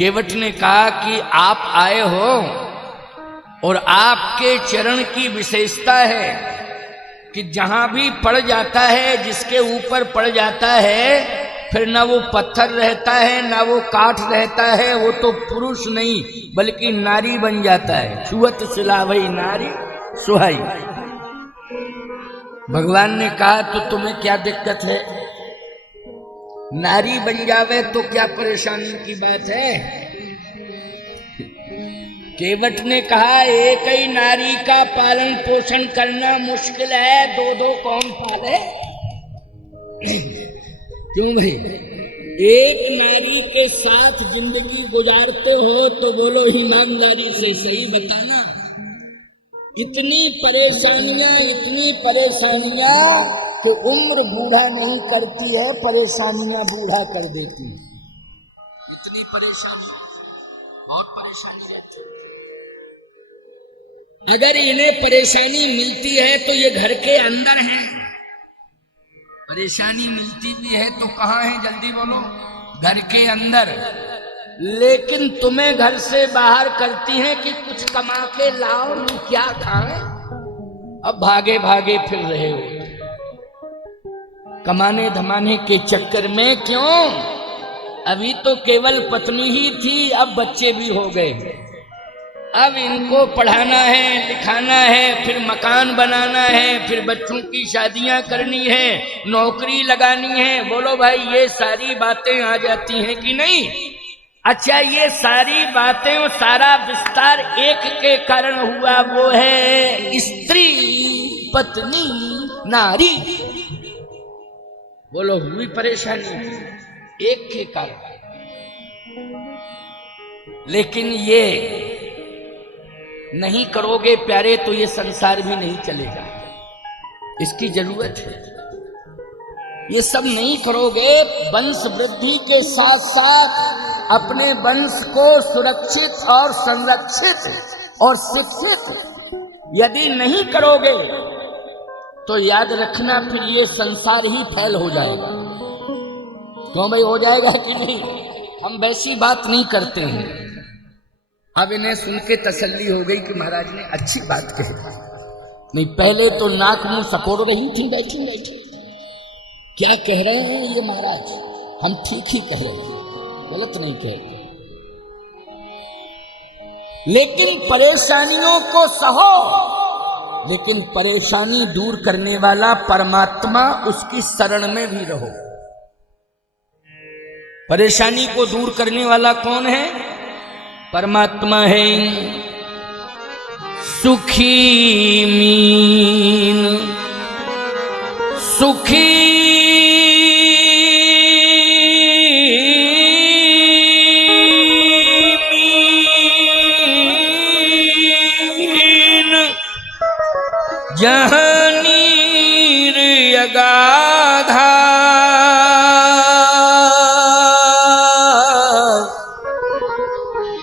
केवट ने कहा कि आप आए हो और आपके चरण की विशेषता है कि जहां भी पड़ जाता है, जिसके ऊपर पड़ जाता है, फिर ना वो पत्थर रहता है ना वो काठ रहता है, वो तो पुरुष नहीं बल्कि नारी बन जाता है। छुअत सिलावई नारी सुहाई। भगवान ने कहा तो तुम्हें क्या दिक्कत है, नारी बन जावे तो क्या परेशानी की बात है। केवट ने कहा एक ही नारी का पालन पोषण करना मुश्किल है, दो दो कौन पाले। क्यों भाई, एक नारी के साथ जिंदगी गुजारते हो तो बोलो ईमानदारी से सही बताना। इतनी परेशानियां कि उम्र बूढ़ा नहीं करती है, परेशानियां बूढ़ा कर देती है। इतनी परेशानी, बहुत परेशानी रहती है। अगर इन्हें परेशानी मिलती है तो ये घर के अंदर है, परेशानी मिलती भी है तो कहाँ है, जल्दी बोलो, घर के अंदर। लेकिन तुम्हें घर से बाहर करती हैं कि कुछ कमा के लाओ, क्या खाएं। अब भागे भागे फिर रहे हो कमाने धमाने के चक्कर में। क्यों, अभी तो केवल पत्नी ही थी, अब बच्चे भी हो गए। अब इनको पढ़ाना है, लिखाना है, फिर मकान बनाना है, फिर बच्चों की शादियां करनी है, नौकरी लगानी है। बोलो भाई, ये सारी बातें आ जाती हैं कि नहीं। अच्छा, ये सारी बातें और सारा विस्तार एक के कारण हुआ, वो है स्त्री, पत्नी, नारी। बोलो, हुई परेशानी एक के कारण। लेकिन ये नहीं करोगे प्यारे तो ये संसार भी नहीं चलेगा, इसकी जरूरत है। ये सब नहीं करोगे, वंश वृद्धि के साथ साथ अपने वंश को सुरक्षित और संरक्षित और शिक्षित यदि नहीं करोगे तो याद रखना फिर ये संसार ही फैल हो जाएगा। क्यों भाई, हो जाएगा कि नहीं। हम वैसी बात नहीं करते हैं। अब इन्हें सुन के तसल्ली हो गई कि महाराज ने अच्छी बात कही। नहीं, पहले तो नाक मुंह सकोड़ रही थी बैठी बैठी, क्या कह रहे हैं ये महाराज, हम ठीक ही कह रहे हैं, गलत नहीं कह रहे। लेकिन परेशानियों को सहो, लेकिन परेशानी दूर करने वाला परमात्मा, उसकी शरण में भी रहो। परेशानी को दूर करने वाला कौन है, परमात्मा है। सुखी मीन सुखी मीन जहाँ नीर अगाधा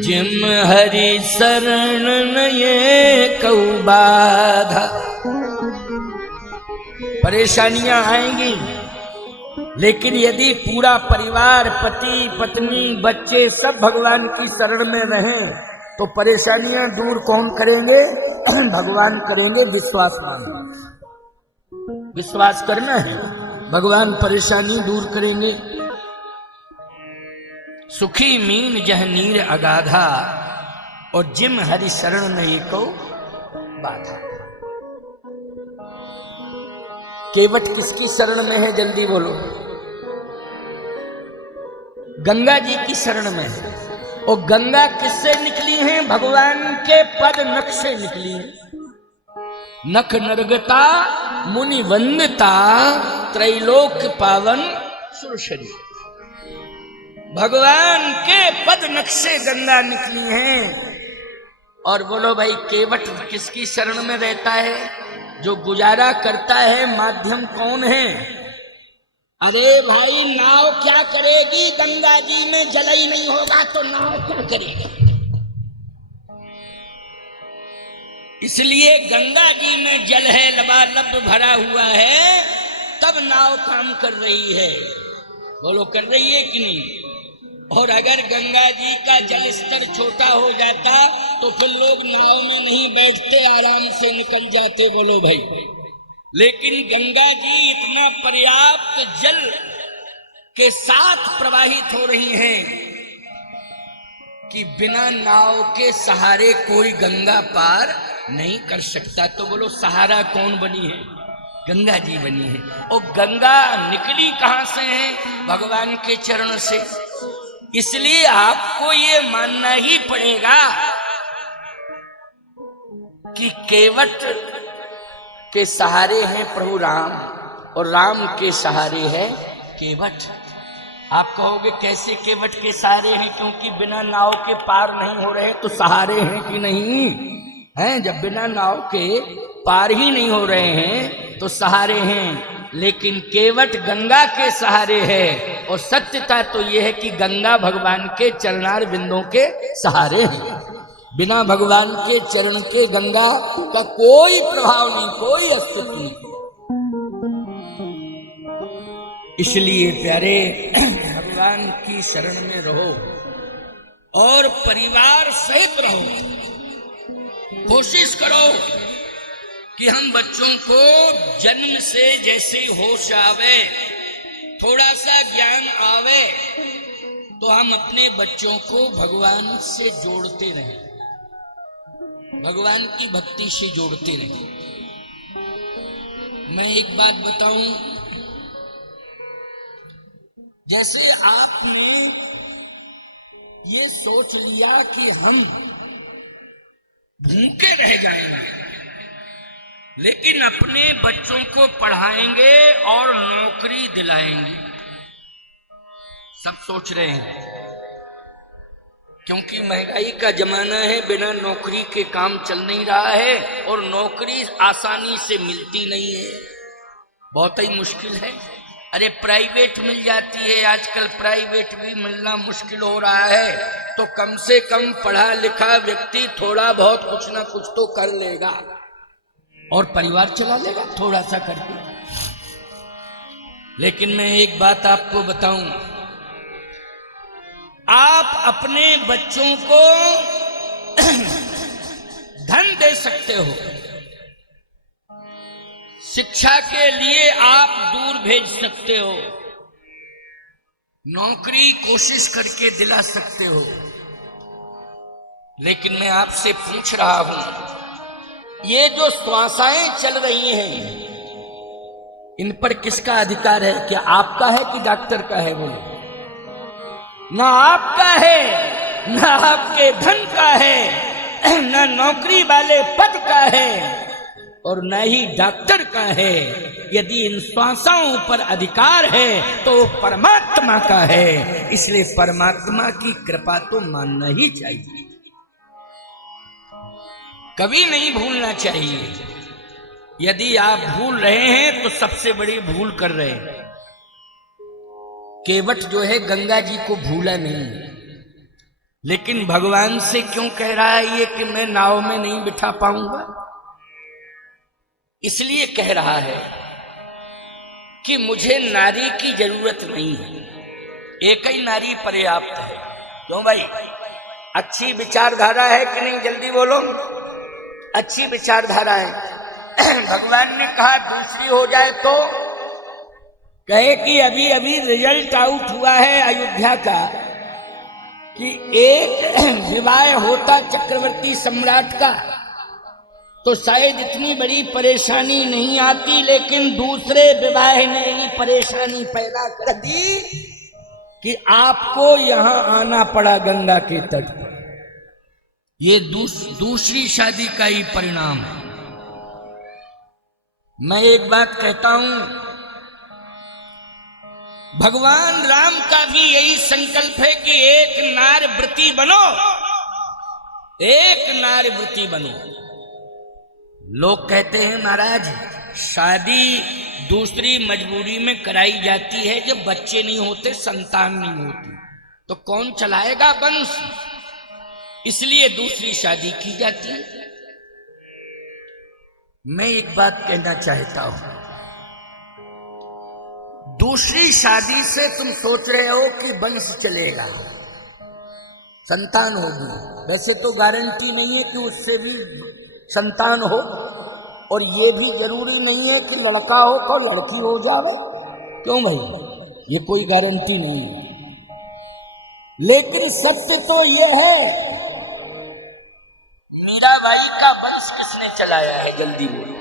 जिम हरि शरण नये कऊ बाधा। परेशानियां आएंगी, लेकिन यदि पूरा परिवार, पति पत्नी बच्चे सब भगवान की शरण में रहें तो परेशानियां दूर कौन करेंगे, भगवान करेंगे। विश्वास मानो, विश्वास करना है, भगवान परेशानी दूर करेंगे। सुखी मीन जह नीर अगाधा और जिम हरि शरण में एको बाधा। केवट किसकी शरण में है, जल्दी बोलो। गंगा जी की शरण में है। और गंगा किससे निकली है, भगवान के पद नख से निकली है। नख नरगता मुनि वंदता त्रैलोक पावन सुरशरी। भगवान के पद नख से गंगा निकली है। और बोलो भाई, केवट किसकी शरण में रहता है, जो गुजारा करता है। माध्यम कौन है, अरे भाई नाव क्या करेगी, गंगा जी में जल ही नहीं होगा तो नाव क्या करेगी। इसलिए गंगा जी में जल है, लबालब भरा हुआ है, तब नाव काम कर रही है। बोलो, कर रही है कि नहीं। और अगर गंगा जी का जल स्तर छोटा हो जाता तो फिर लोग नाव में नहीं बैठते, आराम से निकल जाते। बोलो भाई, लेकिन गंगा जी इतना पर्याप्त जल के साथ प्रवाहित हो रही हैं कि बिना नाव के सहारे कोई गंगा पार नहीं कर सकता। तो बोलो सहारा कौन बनी है? गंगा जी बनी है। और गंगा निकली कहां से है? भगवान के चरण से। इसलिए आपको ये मानना ही पड़ेगा कि केवट के सहारे हैं प्रभु राम और राम के सहारे है केवट। आप कहोगे कैसे केवट के सहारे हैं? क्योंकि बिना नाव के पार नहीं हो रहे तो सहारे हैं कि नहीं हैं? जब बिना नाव के पार ही नहीं हो रहे हैं तो सहारे हैं। लेकिन केवट गंगा के सहारे है और सत्यता तो यह है कि गंगा भगवान के चरणार बिंदों के सहारे है। बिना भगवान के चरण के गंगा का कोई प्रभाव नहीं, कोई अस्तित्व नहीं। इसलिए प्यारे भगवान की शरण में रहो और परिवार सहित रहो। कोशिश करो कि हम बच्चों को जन्म से जैसे होश आवे, थोड़ा सा ज्ञान आवे, तो हम अपने बच्चों को भगवान से जोड़ते रहें, भगवान की भक्ति से जोड़ते रहें। मैं एक बात बताऊं, जैसे आपने ये सोच लिया कि हम भूखे रह जाएंगे लेकिन अपने बच्चों को पढ़ाएंगे और नौकरी दिलाएंगे, सब सोच रहे हैं क्योंकि महंगाई का जमाना है, बिना नौकरी के काम चल नहीं रहा है और नौकरी आसानी से मिलती नहीं है, बहुत ही मुश्किल है। अरे प्राइवेट मिल जाती है, आजकल प्राइवेट भी मिलना मुश्किल हो रहा है, तो कम से कम पढ़ा लिखा व्यक्ति थोड़ा बहुत कुछ ना कुछ तो कर लेगा और परिवार चला लेगा थोड़ा सा करके। लेकिन मैं एक बात आपको बताऊं, आप अपने बच्चों को धन दे सकते हो, शिक्षा के लिए आप दूर भेज सकते हो, नौकरी कोशिश करके दिला सकते हो, लेकिन मैं आपसे पूछ रहा हूं, ये जो श्वासाएं चल रही हैं इन पर किसका अधिकार है? क्या आपका है कि डॉक्टर का है? बोलो, ना आपका है, ना आपके धन का है, ना नौकरी वाले पद का है और न ही डॉक्टर का है। यदि इन श्वासाओं पर अधिकार है तो परमात्मा का है, इसलिए परमात्मा की कृपा तो मानना ही चाहिए, कभी नहीं भूलना चाहिए। यदि आप भूल रहे हैं तो सबसे बड़ी भूल कर रहे हैं। केवट जो है गंगा जी को भूला नहीं, लेकिन भगवान से क्यों कह रहा है ये कि मैं नाव में नहीं बिठा पाऊंगा? इसलिए कह रहा है कि मुझे नारी की जरूरत नहीं है, एक ही नारी पर्याप्त है। क्यों भाई? अच्छी विचारधारा है कि नहीं? जल्दी बोलो, अच्छी विचारधारा है। भगवान ने कहा दूसरी हो जाए तो कहे कि अभी अभी रिजल्ट आउट हुआ है अयोध्या का कि एक विवाह होता चक्रवर्ती सम्राट का तो शायद इतनी बड़ी परेशानी नहीं आती, लेकिन दूसरे विवाह ने ही परेशानी पैदा कर दी कि आपको यहां आना पड़ा गंगा के तट पर। ये दूसरी शादी का ही परिणाम है। मैं एक बात कहता हूं, भगवान राम का भी यही संकल्प है कि एक नार व्रती बनो, एक नार व्रती बनो। लोग कहते हैं महाराज शादी दूसरी मजबूरी में कराई जाती है जब बच्चे नहीं होते, संतान नहीं होती, तो कौन चलाएगा वंश, इसलिए दूसरी शादी की जाती है। मैं एक बात कहना चाहता हूं, दूसरी शादी से तुम सोच रहे हो कि वंश चलेगा, संतान होगी। वैसे तो गारंटी नहीं है कि उससे भी संतान हो, और ये भी जरूरी नहीं है कि लड़का हो तो लड़की हो जावे। क्यों भाई, ये कोई गारंटी नहीं है। लेकिन सत्य तो ये है, मीराबाई का वंश किसने चलाया है, जल्दी बोलो।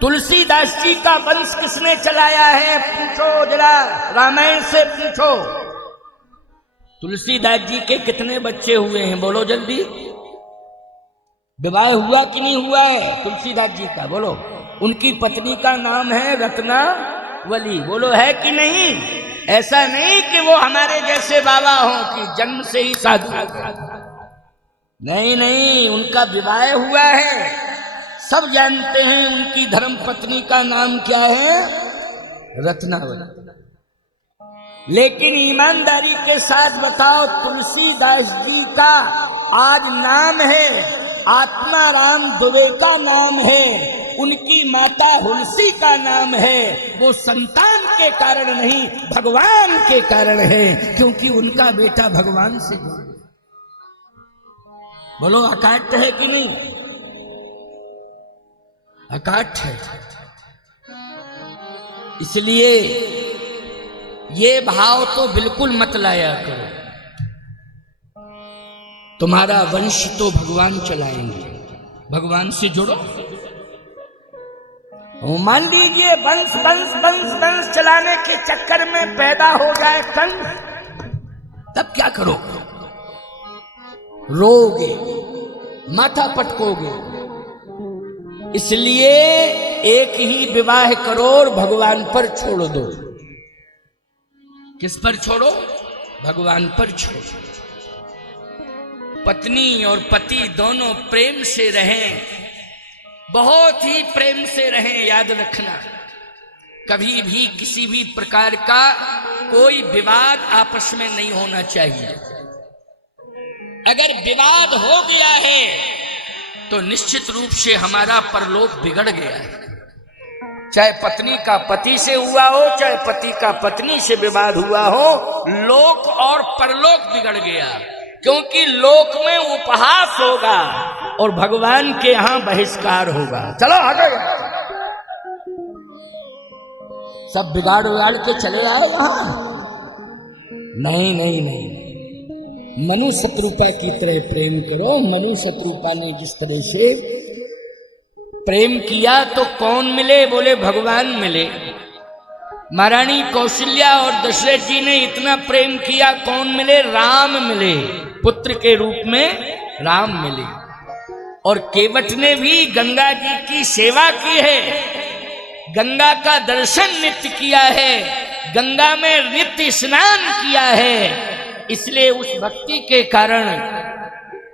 तुलसीदास जी का वंश किसने चलाया है, पूछो जरा, रामायण से पूछो। तुलसीदास जी के कितने बच्चे हुए हैं, बोलो जल्दी। विवाह हुआ कि नहीं हुआ है तुलसीदास जी का, बोलो। उनकी पत्नी का नाम है रत्नावली, बोलो है कि नहीं। ऐसा नहीं कि वो हमारे जैसे बाबा हों कि जन्म से ही साधु, नहीं नहीं, उनका विवाह हुआ है, सब जानते हैं। उनकी धर्म पत्नी का नाम क्या है, रत्नावली। लेकिन ईमानदारी के साथ बताओ, तुलसीदास जी का आज नाम है, आत्माराम दुबे का नाम है, उनकी माता हुलसी का नाम है। वो संतान के कारण नहीं, भगवान के कारण है, क्योंकि उनका बेटा भगवान से। बोलो अकाट्य है कि नहीं, अकाट्य है। इसलिए ये भाव तो बिल्कुल मत लाया करो, तुम्हारा वंश तो भगवान चलाएंगे, भगवान से जुड़ो। मान लीजिए वंश वंश वंश वंश चलाने के चक्कर में पैदा हो जाए कंस, तब क्या करो, रोगे, माथा पटकोगे। इसलिए एक ही विवाह करो और भगवान पर छोड़ दो। किस पर छोड़ो, भगवान पर छोड़ो। पत्नी और पति दोनों प्रेम से रहें, बहुत ही प्रेम से रहें। याद रखना, कभी भी किसी भी प्रकार का कोई विवाद आपस में नहीं होना चाहिए। अगर विवाद हो गया है तो निश्चित रूप से हमारा परलोक बिगड़ गया है। चाहे पत्नी का पति से हुआ हो, चाहे पति का पत्नी से विवाद हुआ हो, लोक और परलोक बिगड़ गया। क्योंकि लोक में उपहास होगा और भगवान के यहां बहिष्कार होगा। चलो आगे, सब बिगाड़ बिगाड़ के चले आए वहां। नहीं नहीं नहीं, मनु शत्रुपा की तरह प्रेम करो। मनु शत्रुपा ने जिस तरह से प्रेम किया तो कौन मिले, बोले भगवान मिले। महारानी कौशल्या और दशरथ जी ने इतना प्रेम किया, कौन मिले, राम मिले। पुत्र के रूप में राम मिले। और केवट ने भी गंगा जी की सेवा की है, गंगा का दर्शन नित्य किया है, गंगा में नित्य स्नान किया है। इसलिए उस भक्ति के कारण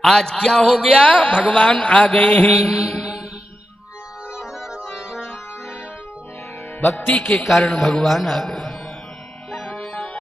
आज क्या हो गया, भगवान आ गए हैं। भक्ति के कारण भगवान आ गए।